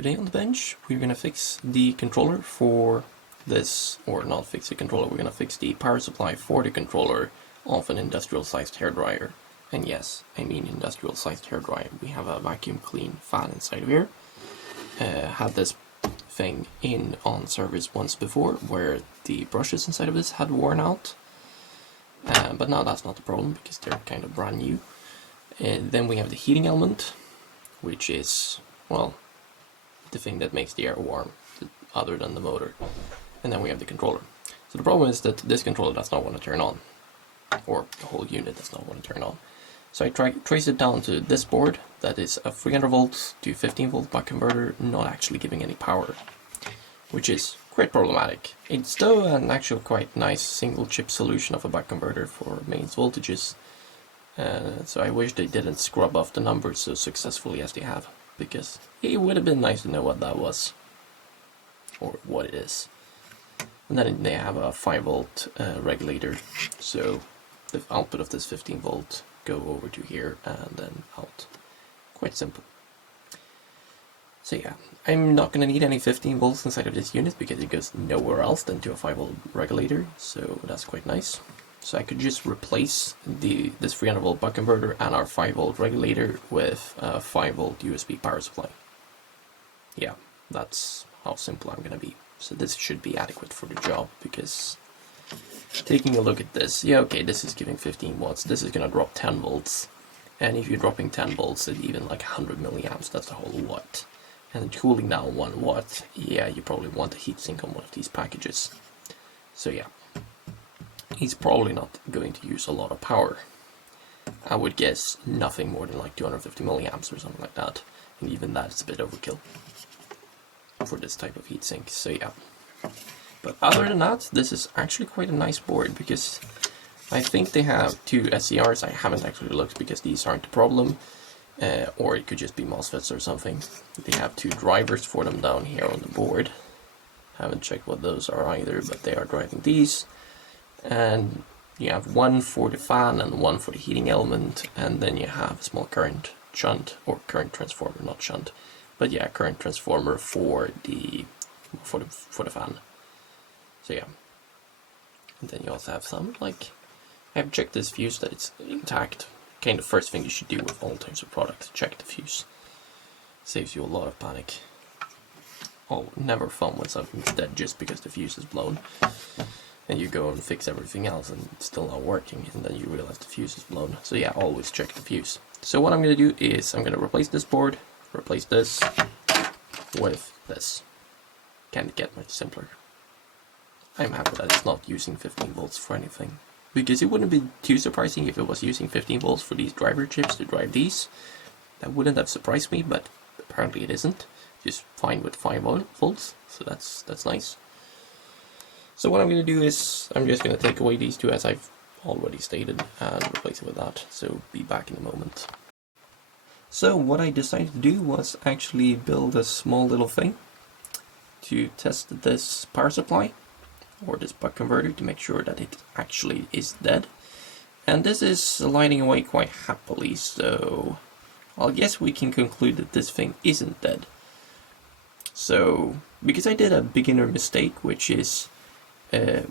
Today on the bench, we're gonna fix the controller for this, or not fix the controller, we're gonna fix the power supply for the controller of an industrial-sized hairdryer. And yes, I mean industrial-sized hairdryer. We have a vacuum clean fan inside of here. Had this thing in on service once before, where the brushes inside of this had worn out. But now that's not the problem, because they're kind of brand new. Then we have the heating element, which is, well, the thing that makes the air warm, other than the motor. And then we have the controller. So the problem is that this controller does not want to turn on, or the whole unit does not want to turn on. So I trace it down to this board, that is a 300 volts to 15 volt buck converter, not actually giving any power, which is quite problematic. It's though an actual quite nice single chip solution of a buck converter for mains voltages. So I wish they didn't scrub off the numbers so successfully as they have, because it would have been nice to know what that was, or what it is. And then they have a 5 volt regulator, so the output of this 15 volt go over to here and then out. Quite simple. So yeah, I'm not going to need any 15 volts inside of this unit because it goes nowhere else than to a 5 volt regulator, so that's quite nice. So I could just replace this 300 volt buck converter and our 5 volt regulator with a 5 volt USB power supply. Yeah, that's how simple I'm going to be. So this should be adequate for the job, because taking a look at this, yeah, okay, this is giving 15 watts, this is going to drop 10 volts. And if you're dropping 10 volts at even like 100 milliamps, that's a whole watt. And cooling down 1 watt, yeah, you probably want a heatsink on one of these packages. So yeah, he's probably not going to use a lot of power. I would guess nothing more than like 250 milliamps or something like that. And even that is a bit overkill for this type of heatsink, so yeah. But other than that, this is actually quite a nice board, because I think they have 2 SCRs. I haven't actually looked because these aren't a problem, or it could just be MOSFETs or something. They have 2 drivers for them down here on the board. Haven't checked what those are either, but they are driving these. And you have 1 for the fan and 1 for the heating element, and then you have a small current shunt, or current transformer, not shunt, but yeah, current transformer for the fan. So yeah, and then you also have some, like, I have checked this fuse that it's intact. Kind of first thing you should do with all types of products, check the fuse. Saves you a lot of panic. Oh, never fun when something's dead just because the fuse is blown. And you go and fix everything else and it's still not working, and then you realize the fuse is blown. So yeah, always check the fuse. So what I'm going to do is I'm going to replace this board, replace this with this. Can't get much simpler. I'm happy that it's not using 15 volts for anything, because it wouldn't be too surprising if it was using 15 volts for these driver chips to drive these. That wouldn't have surprised me, but apparently it isn't. Just fine with 5 volts, so that's nice. So what I'm going to do is I'm just going to take away these 2, as I've already stated, and replace it with that. So be back in a moment. So what I decided to do was actually build a small little thing to test this power supply, or this buck converter, to make sure that it actually is dead. And this is lighting away quite happily, so I guess we can conclude that this thing isn't dead. So, because I did a beginner mistake, which is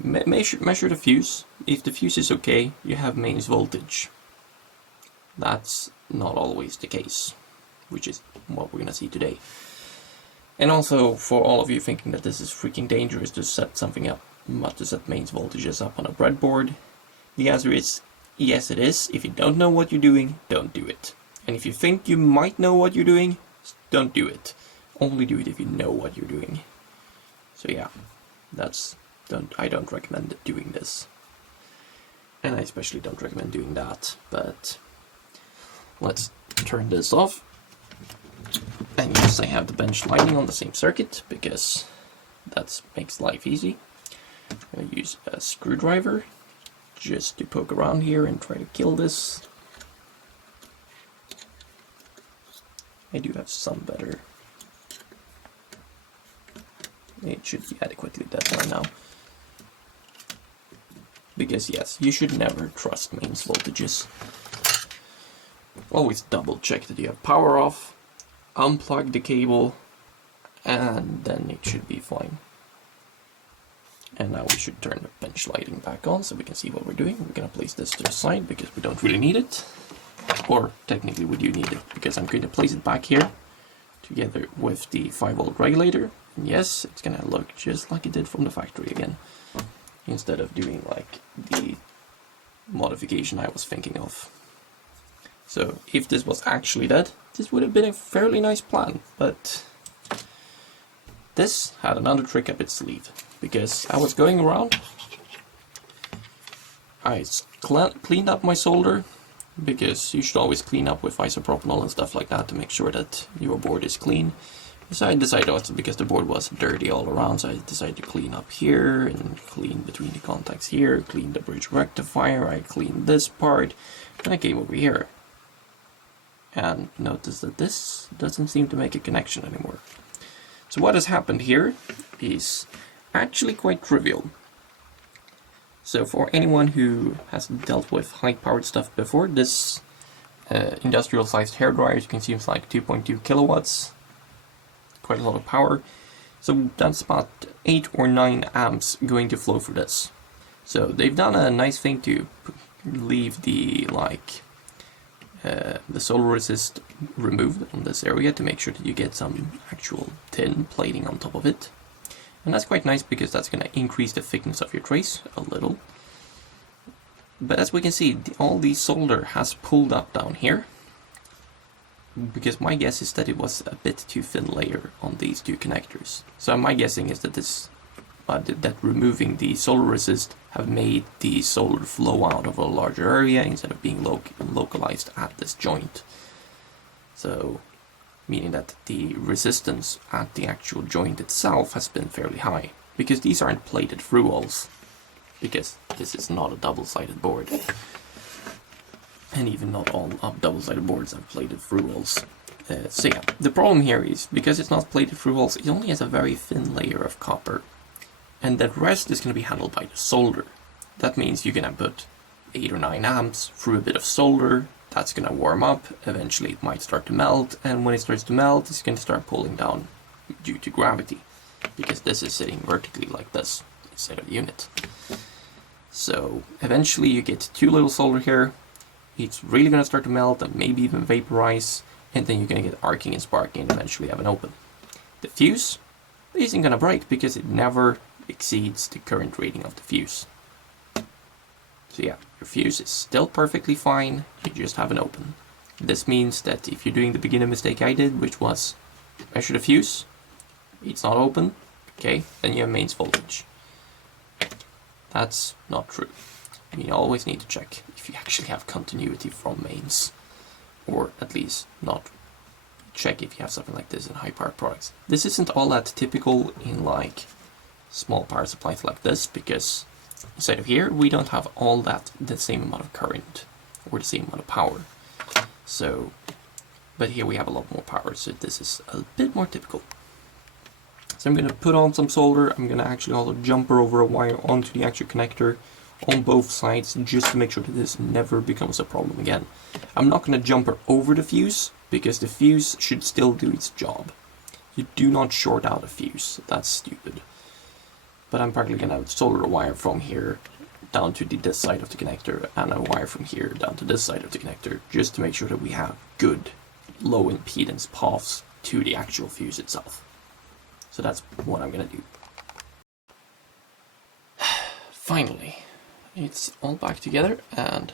measure the fuse. If the fuse is okay, you have mains voltage. That's not always the case, which is what we're gonna see today. And also, for all of you thinking that this is freaking dangerous to set something up, to set mains voltages up on a breadboard, the answer is yes, it is. If you don't know what you're doing, don't do it. And if you think you might know what you're doing, don't do it. Only do it if you know what you're doing. So yeah, I don't recommend doing this. And I especially don't recommend doing that, but let's turn this off. And yes, I have the bench lighting on the same circuit, because that makes life easy. I'm going to use a screwdriver just to poke around here and try to kill this. I do have some better. It should be adequately dead by now. Because yes, you should never trust mains voltages. Always double check that you have power off, unplug the cable, and then it should be fine. And now we should turn the bench lighting back on so we can see what we're doing. We're going to place this to the side because we don't really need it. Or technically we do need it, because I'm going to place it back here together with the 5-volt regulator. And yes, it's going to look just like it did from the factory again, instead of doing like the modification I was thinking of. So if this was actually dead, this would have been a fairly nice plan, but this had another trick up its sleeve, because I was going around, I cleaned up my solder, because you should always clean up with isopropanol and stuff like that to make sure that your board is clean. So I decided also, because the board was dirty all around, so I decided to clean up here and clean between the contacts here, clean the bridge rectifier, I cleaned this part, then I came over here and noticed that this doesn't seem to make a connection anymore. So what has happened here is actually quite trivial. So for anyone who has dealt with high-powered stuff before, this industrial-sized hairdryer, as you can see, it's like 2.2 kilowatts. Quite a lot of power. So that's about 8 or 9 amps going to flow through this. So they've done a nice thing to leave the solar resist removed on this area to make sure that you get some actual tin plating on top of it. And that's quite nice because that's going to increase the thickness of your trace a little. But as we can see, all the solder has pulled up down here, because my guess is that it was a bit too thin layer on these two connectors. So my guessing is that that removing the solar resist have made the solder flow out of a larger area instead of being localized at this joint. So meaning that the resistance at the actual joint itself has been fairly high, because these aren't plated through walls, because this is not a double-sided board. And even not all double-sided boards have plated through walls. So yeah, the problem here is, because it's not plated through walls, it only has a very thin layer of copper. And the rest is going to be handled by the solder. That means you're going to put 8 or 9 amps through a bit of solder. That's going to warm up, eventually it might start to melt, and when it starts to melt, it's going to start pulling down due to gravity, because this is sitting vertically like this instead of the unit. So eventually you get too little solder here, it's really going to start to melt and maybe even vaporize, and then you're going to get arcing and sparking and eventually have an open. The fuse isn't going to break because it never exceeds the current rating of the fuse. So yeah, your fuse is still perfectly fine, you just have an open. This means that if you're doing the beginner mistake I did, which was measure the fuse, it's not open, okay, then you have mains voltage. That's not true. You always need to check if you actually have continuity from mains, or at least not check if you have something like this in high power products. This isn't all that typical in like small power supplies like this, because inside of here we don't have all that the same amount of current or the same amount of power. So, but here we have a lot more power, so this is a bit more typical. So I'm going to put on some solder. I'm going to actually also jumper over a wire onto the actual connector on both sides, just to make sure that this never becomes a problem again. I'm not going to jumper over the fuse, because the fuse should still do its job. You do not short out a fuse, that's stupid. But I'm probably going to solder a wire from here down to this side of the connector, and a wire from here down to this side of the connector, just to make sure that we have good low impedance paths to the actual fuse itself. So that's what I'm going to do. Finally, it's all back together and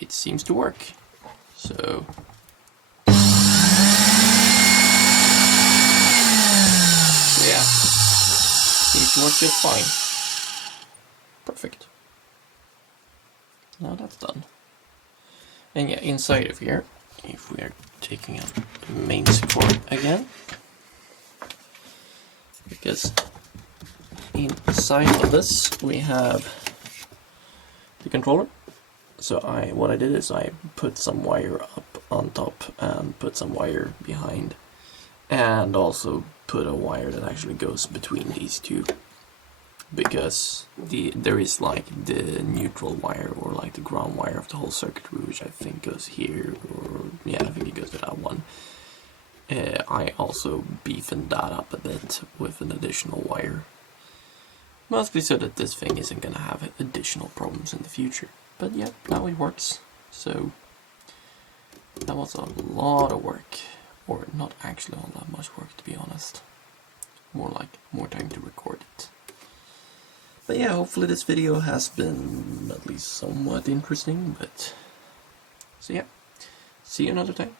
it seems to work. So yeah, seems to work just fine. Perfect. Now that's done. And yeah, inside of here, if we are taking out the mains cord again, because inside of this we have the controller. So what I did is I put some wire up on top and put some wire behind, and also put a wire that actually goes between these two, because there is like the neutral wire, or like the ground wire of the whole circuitry, which I think goes here, or yeah, I think it goes to that one. I also beefing that up a bit with an additional wire. Mostly so that this thing isn't gonna have additional problems in the future. But yeah, now it works. So that was a lot of work. Or not actually all that much work, to be honest. More time to record it. But yeah, hopefully this video has been at least somewhat interesting, but so yeah, see you another time.